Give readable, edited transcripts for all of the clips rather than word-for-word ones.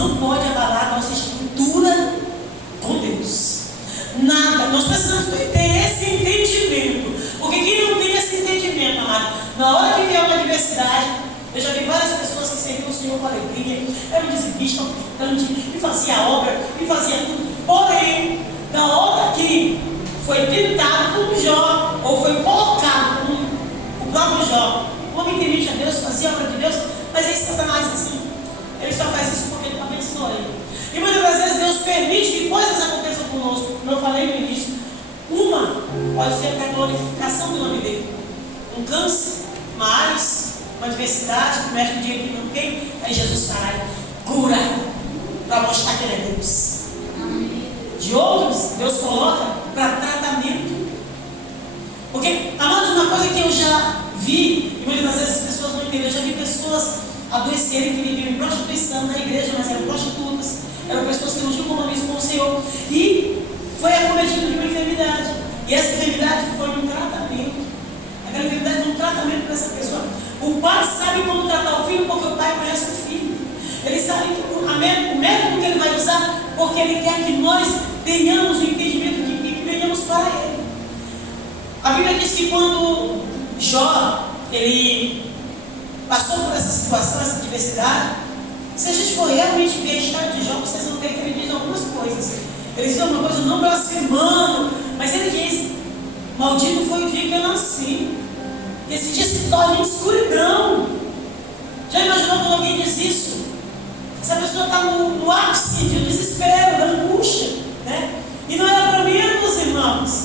não pode abalar a nossa estrutura com Deus. Nada. Nós precisamos ter esse entendimento. Porque quem não tem esse entendimento, amado, na hora que vier uma adversidade, eu já vi várias pessoas que serviam o Senhor com alegria, eram dizimistas, e fazia obra, e fazia tudo. Porém, na hora que foi tentado como Jó, ou foi colocado como o próprio Jó, o homem temente a Deus, fazia a obra de Deus, mas aí Satanás assim, ele só faz isso porque ele abençoa ele. E muitas das vezes Deus permite que coisas aconteçam conosco, como eu falei no início. Uma pode ser para a glorificação do nome dele. Um câncer, uma AIDS, uma adversidade, que mexe com o dinheiro que não tem, aí Jesus fará cura, para mostrar que ele é Deus. De outros, Deus coloca para tratamento. Porque, amados, uma coisa que eu já vi, e muitas das vezes as pessoas não entendem, eu já vi pessoas adoecerem que viviam em prostituição na igreja, mas eram prostitutas, eram pessoas que não tinham compromisso com o Senhor, e foi acometido de uma enfermidade. E essa enfermidade foi um tratamento. Aquela enfermidade foi um tratamento para essa pessoa. O pai sabe como tratar o filho, porque o pai conhece o filho. Ele sabe que o método que ele vai usar, porque ele quer que nós tenhamos o entendimento de que venhamos para ele. A Bíblia diz que quando Jó, ele passou por essa situação, essa adversidade, se a gente for realmente ver a história de Jó, vocês vão ver que ele diz algumas coisas. Ele diz uma coisa não blasfemando, mas ele diz: maldito foi o dia que eu nasci. Esse dia se torna em escuridão. Já imaginou quando alguém diz isso? Essa pessoa está no ápice de desespero, da angústia, né? E não era para menos, irmãos.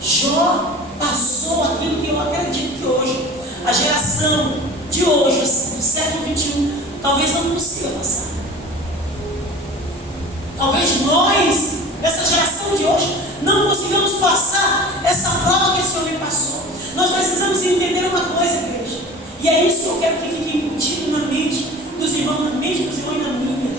Jó passou aquilo que eu acredito que hoje, a geração de hoje, do século XXI, talvez não consiga passar. Talvez nós, essa geração de hoje, não consigamos passar essa prova que esse homem passou. Nós precisamos entender uma coisa, igreja. E é isso que eu quero que fique embutido na mente dos irmãos, na mente dos irmãos e na minha.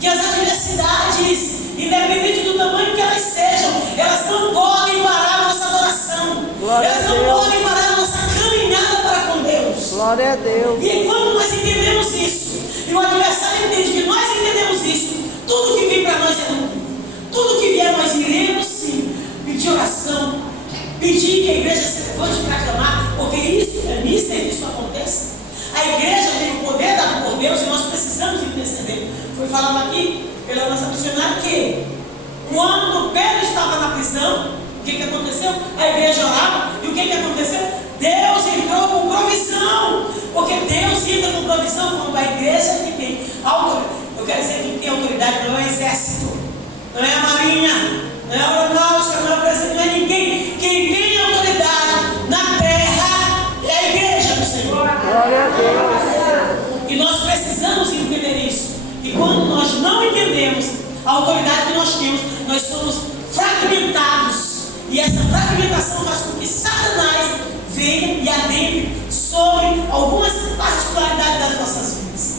Que as adversidades, independente do tamanho que elas sejam, elas não podem parar a nossa adoração. Glória elas não podem parar a nossa caminhada para com Deus. Glória a Deus. E enquanto nós entendemos isso, e o adversário entende que nós entendemos isso, tudo que vem para nós é lucro. Tudo que vier nós iremos sim pedir oração, pedir que a igreja se levante para clamar, porque isso é nisso que isso aconteça. A igreja tem o poder dado por Deus e nós precisamos interceder. Foi falado aqui pela nossa missionária que quando Pedro estava na prisão, o que aconteceu? A igreja orava e o que aconteceu? Deus entrou com provisão, porque Deus entra com provisão quando a igreja que tem autoridade. Eu quero dizer que tem autoridade, não é o exército, não é a marinha, não é a aeronáutica, não é o presidente, não é ninguém. Quem tem autoridade na terra é a igreja do Senhor. Glória a Deus. E nós precisamos entender isso. E quando nós não entendemos a autoridade que nós temos, nós somos fragmentados. E essa fragmentação faz com que Satanás venha e adentre sobre algumas particularidades das nossas vidas.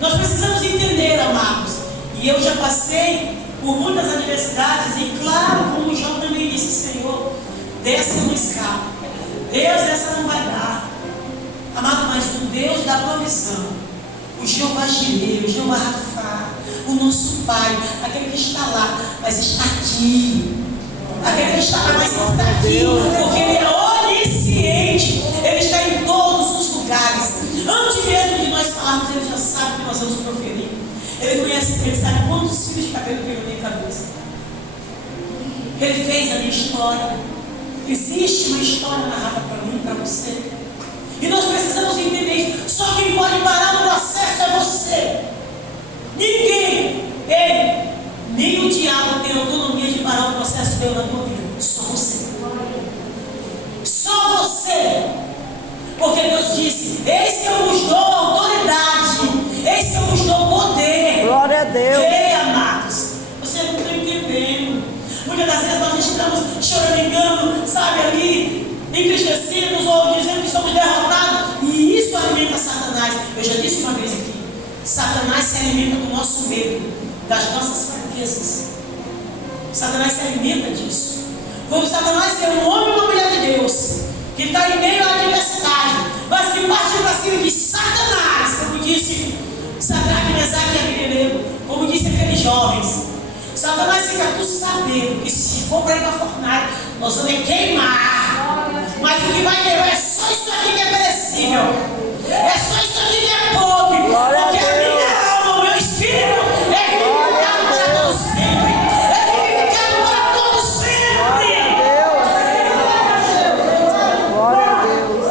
Nós precisamos entender, amados. E eu já passei por muitas adversidades, e claro, como Jó também disse: Senhor, dessa eu não escapo. Deus, essa não vai dar. Amado, mas o Deus da provisão, o Jeová Jireh, o Jeová Rafá, o nosso Pai, aquele que está lá, mas está aqui. Aquele que está lá, mas está aqui, porque Ele é onisciente, Ele está em todos os lugares. Antes mesmo de nós falarmos, Ele já sabe o que nós vamos proferir. Ele conhece, Ele sabe quantos fios de cabelo que eu tenho na cabeça. Ele fez a minha história. Existe uma história narrada para mim, para você. E nós precisamos entender isso. Só quem pode parar o processo é você. Ninguém, ele, nem o diabo tem autonomia de parar o processo de Deus na tua vida. Só você. Só você. Porque Deus disse: eis que eu vos dou autoridade, eis que eu vos dou poder. Glória a Deus. Ei, amados, você não está entendendo. Muitas das vezes nós estamos choramingando, sabe, ali, entristecidos ou dizendo que somos derrotados, e isso alimenta Satanás. Eu já disse uma vez aqui: Satanás se alimenta do nosso medo, das nossas fraquezas. Satanás se alimenta disso. Quando Satanás é um homem ou uma mulher de Deus, que está em meio à adversidade, mas que parte para cima de Satanás, como disse Sadraque, Mesaque e Abednego, como disse aqueles jovens. Satanás fica tu sabendo que se for para ir para a fornalha, nós vamos queimar. Mas o que vai queimar é só isso aqui que é perecível. É só isso aqui que é podre. Porque a minha alma, o meu espírito é vivificado para todo sempre. É vivificado para todo sempre. Glória a Deus.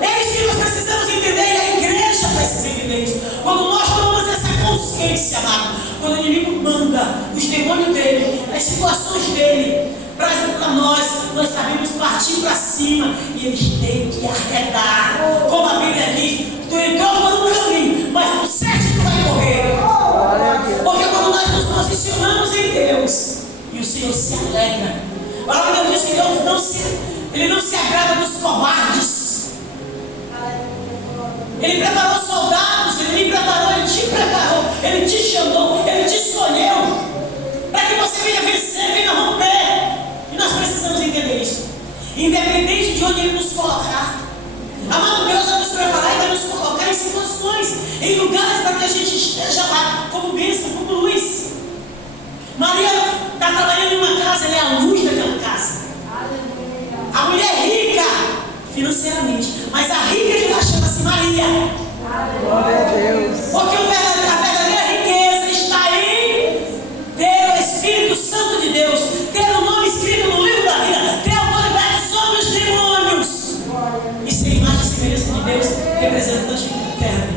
É isso que nós precisamos entender e a igreja precisa entender isso. Quando nós tomamos essa consciência, amado, quando o inimigo manda os demônios dele, as situações dele, para nós sabemos partir para cima e eles têm que arredar. Como a Bíblia diz, tu entrou por um caminho, mas no certo tu vai correr. Porque quando nós nos posicionamos em Deus e o Senhor se alegra, a palavra de Deus diz que Deus Ele não se agrada dos covardes. Ele preparou soldados, Ele me preparou, Ele te preparou, Ele te chamou, Ele te escolheu para que você venha vencer, venha romper. E nós precisamos entender isso. Independente de onde Ele nos colocar, amado, Deus vai nos preparar e vai nos colocar em situações, em lugares para que a gente esteja lá como bênção, como luz. Maria está trabalhando em uma casa, ela é a luz daquela casa. A mulher rica financeiramente, mas a rica de lá chama-se Maria. Glória a Deus. Porque a verdadeira riqueza está em ter o Espírito Santo de Deus, ter o nome escrito no livro da vida, ter autoridade sobre os demônios e ser imagem e semelhança de Deus, representante da terra.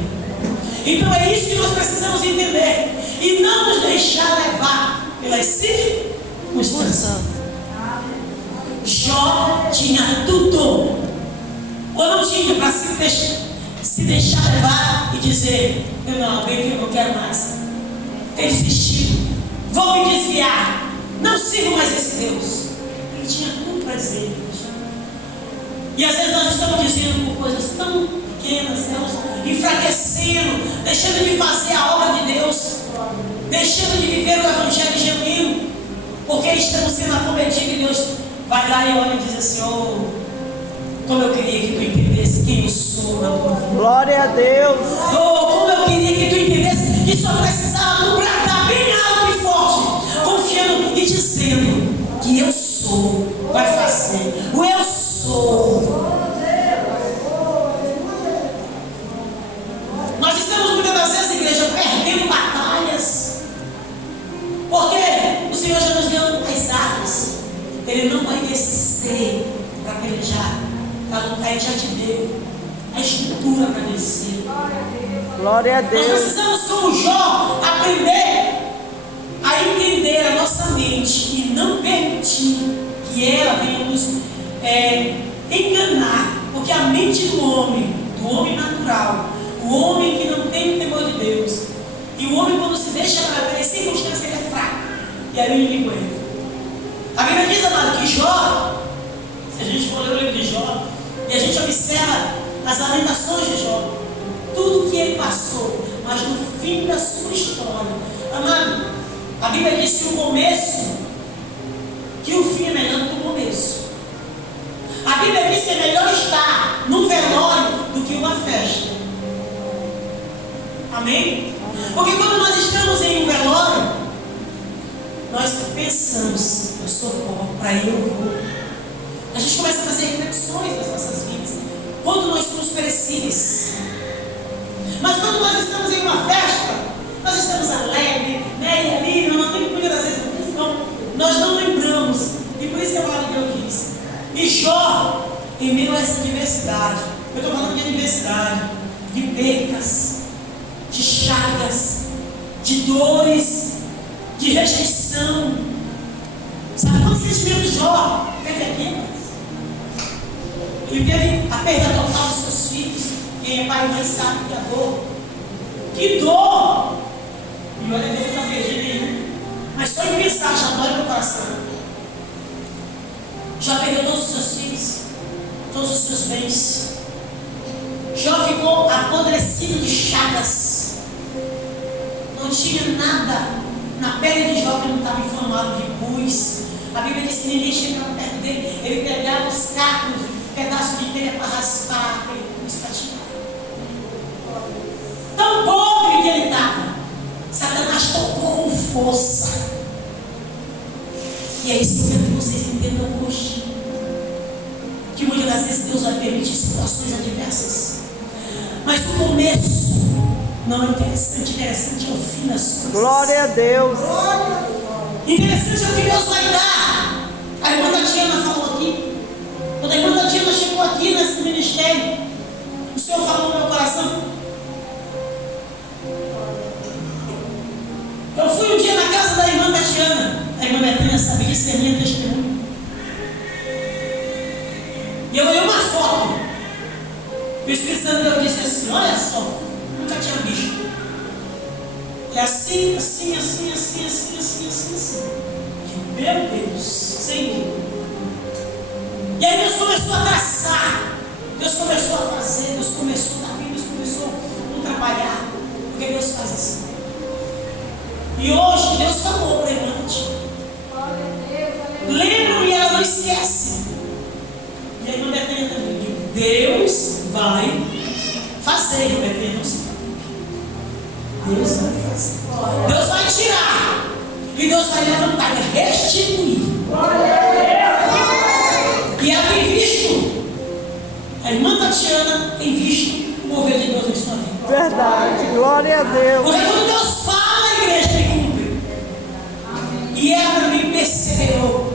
Então é isso que nós precisamos entender e não nos deixar levar pelas circunstâncias. Jó tinha tudo, ou não tinha, para se deixar levar e dizer: eu não quero mais, ter desistido, vou me desviar, não sigo mais esse Deus. Ele tinha tudo para dizer. E às vezes nós estamos dizendo por coisas tão pequenas, enfraquecendo, deixando de fazer a obra de Deus, deixando de viver o evangelho genuíno, porque estamos sendo acometidos. E Deus vai lá e olha e diz assim: oh, como eu queria que tu entendesse quem eu sou na tua vida. Glória a Deus. Oh, como eu queria que tu entendesse que só precisava tu bradar bem alto e forte, confiando e dizendo que eu sou, vai fazer. O eu sou. Nós estamos muitas das vezes, igreja, perdendo batalhas, porque o Senhor já nos deu as armas. Ele não vai descer para pelejar, para lutar. Ele já te deu a estrutura para vencer. Glória a Deus. Nós precisamos, como Jó, aprender a entender a nossa mente e não permitir que ela venha nos enganar, porque a mente do homem natural, o homem que não tem o temor de Deus, e o homem, quando se deixa pelas circunstâncias, ele é fraco, e aí o inimigo entra. A Bíblia diz, amado, que Jó, se a gente for ler o livro de Jó e a gente observa as lamentações de Jó, tudo que ele passou, mas no fim da sua história, amado, a Bíblia diz que o começo, que o fim é melhor do que o começo. A Bíblia diz que é melhor estar num velório do que uma festa. Amém? Porque quando nós estamos em um velório, nós pensamos: eu sou pobre, para eu vou. A gente começa a fazer reflexões das nossas vidas, quando nós somos perecíveis. Mas quando nós estamos em uma festa, nós estamos alegres, né? E ali, não tem muitas das vezes, nós não lembramos. E por isso que a palavra de Deus diz. E Jó, em meio a essa diversidade, eu estou falando de adversidade, de percas, de chagas, de dores, de rejeição. Sabe quantos sentimentos Jó teve aqui? Ele teve a perda total dos seus filhos. Quem é pai e mãe sabe que a dor. Que dor! E olha que eu não perdi nenhum. Mas só em pensar já dói meu coração. Jó perdeu todos os seus filhos, todos os seus bens. Jó ficou apodrecido de chagas. Não tinha nada na pele de Jó que não estava inflamado de pus. A Bíblia diz que ninguém chegava perto dele. Ele pegava os cacos, pedaços de telha para raspar aquele pus para tirar. Tão pobre que força. E é isso que eu quero que vocês entendam hoje. Que muitas das vezes Deus vai permitir situações adversas. Mas o começo não é interessante, interessante é o fim das coisas. Glória a Deus. Interessante é o que Deus vai dar. A irmã Tatiana falou aqui. Quando a irmã Tatiana chegou aqui nesse ministério, o Senhor falou no meu coração. Eu fui um dia na casa da irmã Tatiana. A irmã Betânia sabe que isso é minha testemunha. E eu olhei uma foto. E o Espírito Santo Deus disse assim: olha só, nunca tinha visto. É assim, assim, assim, assim, assim, assim, assim, assim. Meu Deus, Senhor. E aí Deus começou a traçar, Deus começou a fazer, Deus começou a dar vida, Deus começou a trabalhar, porque Deus faz assim. E hoje Deus falou para a irmã. Lembra e ela não esquece. E a irmã Betânia também diz: Deus vai fazer, irmã Betânia, não se Deus vai fazer. Deus vai tirar. E Deus vai levantar e restituir. E ela tem visto. A irmã Tatiana tem visto o mover de Deus em sua vida. Verdade. Glória a Deus. Porque quando Deus fala, a igreja tem que cumprir. E ela também perseverou.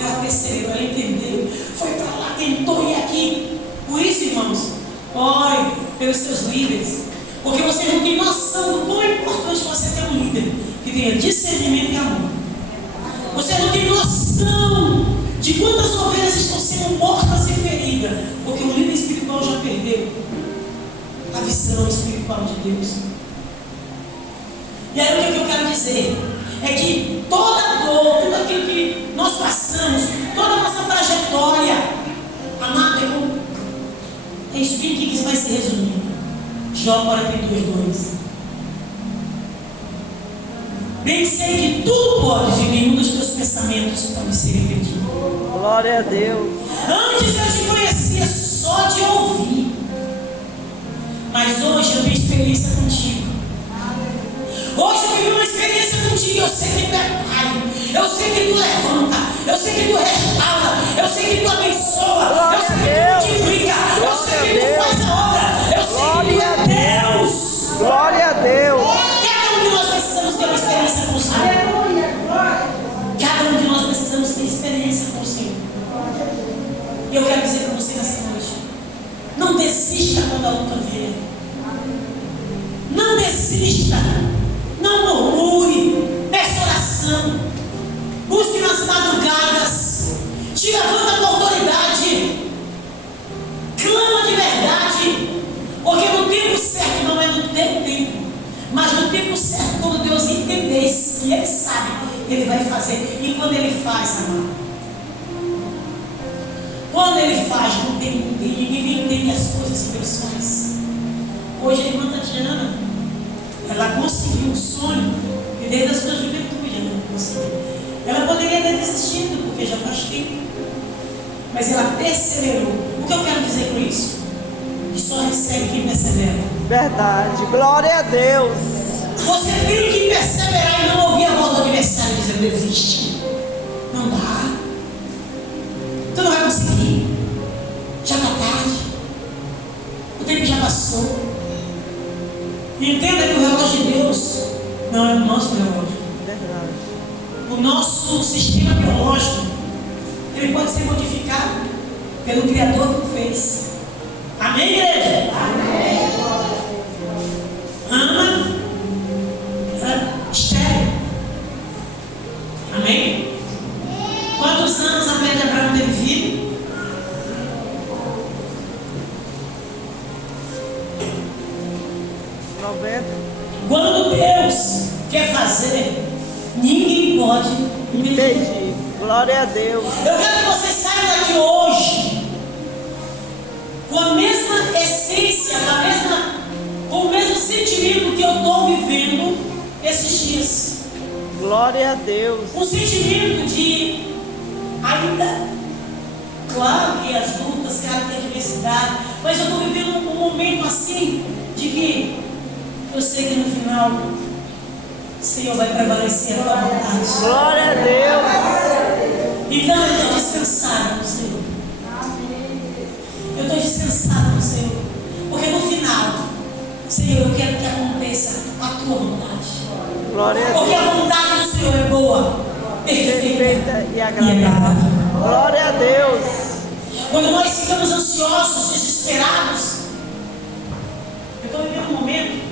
Ela perseverou, ela entendeu. Foi para lá, tentou ir aqui. Por isso, irmãos, ore pelos seus líderes. Porque você não tem noção do quão é importante você ter um líder que tenha discernimento e amor. Você não tem noção de quantas ovelhas estão sendo mortas e feridas, porque o líder espiritual já perdeu a visão espiritual de Deus. E aí o que eu quero dizer é que toda dor, tudo aquilo que nós passamos, toda a nossa trajetória, amado, é isso aqui que vai ser resumido. Jó 42:2. Bem sei que tudo pode, e nenhum dos teus pensamentos pode ser impedido. Glória a Deus. Antes eu te conhecia só de ouvir, mas hoje eu tenho experiência contigo. Hoje eu vivi uma experiência contigo. Eu sei que tu é pai, eu sei que tu levanta, eu sei que tu restaura, eu sei que tu abençoa, eu sei que tu multiplica, eu sei que tu faz a obra, eu sei que tu é Deus. Glória a Deus. Cada um de nós precisamos ter uma experiência com o Senhor. Cada um de nós precisamos ter experiência com o Senhor. E eu quero dizer para você nessa noite: não desista quando a luta vier. Não desista. Não murmure. Peça oração. Busque nas madrugadas. Te levanta com autoridade. Clama de verdade. Porque no tempo certo, não é no teu tempo, mas no tempo certo, quando Deus entender, e Ele sabe, Ele vai fazer. E quando Ele faz, amado, quando Ele faz, não tem ninguém entende as coisas que Deus faz. Hoje a irmã Tatiana, ela conseguiu um sonho, e desde a sua juventude ela não conseguiu. Ela poderia ter desistido, porque já faz tempo, mas ela perseverou. O que eu quero dizer com isso? Que só recebe quem persevera. Verdade. Glória a Deus. Você tem que perseverar e não ouvir a voz do adversário dizendo: desiste. Não dá. Tu não vai conseguir. Já está tarde. O tempo já passou. Entenda que o relógio de Deus não é o nosso relógio. Verdade. O nosso sistema biológico, ele pode ser modificado pelo Criador que o fez. Amém, igreja? Amém. Ana era estéril. Amém? Quantos anos a mulher de Abraão teve filho? 90. Quando Deus quer fazer, ninguém pode impedir. Entendi. Glória a Deus. Eu quero que vocês saiam daqui hoje com a mesma essência, com o mesmo sentimento que eu estou vivendo esses dias. Glória a Deus. Um sentimento de ainda, claro que as lutas, claro que a adversidade, mas eu estou vivendo um momento assim de que eu sei que no final Senhor, vai prevalecer a tua vontade. Glória a Deus. Então eu estou descansado no Senhor. Eu estou descansado no Senhor. Porque no final, Senhor, eu quero que aconteça a tua vontade. Glória a Porque Deus. a vontade do Senhor é boa, perfeita Perfeita e e agradável. agradável. Glória a Deus. Quando nós ficamos ansiosos, desesperados, eu estou vivendo um momento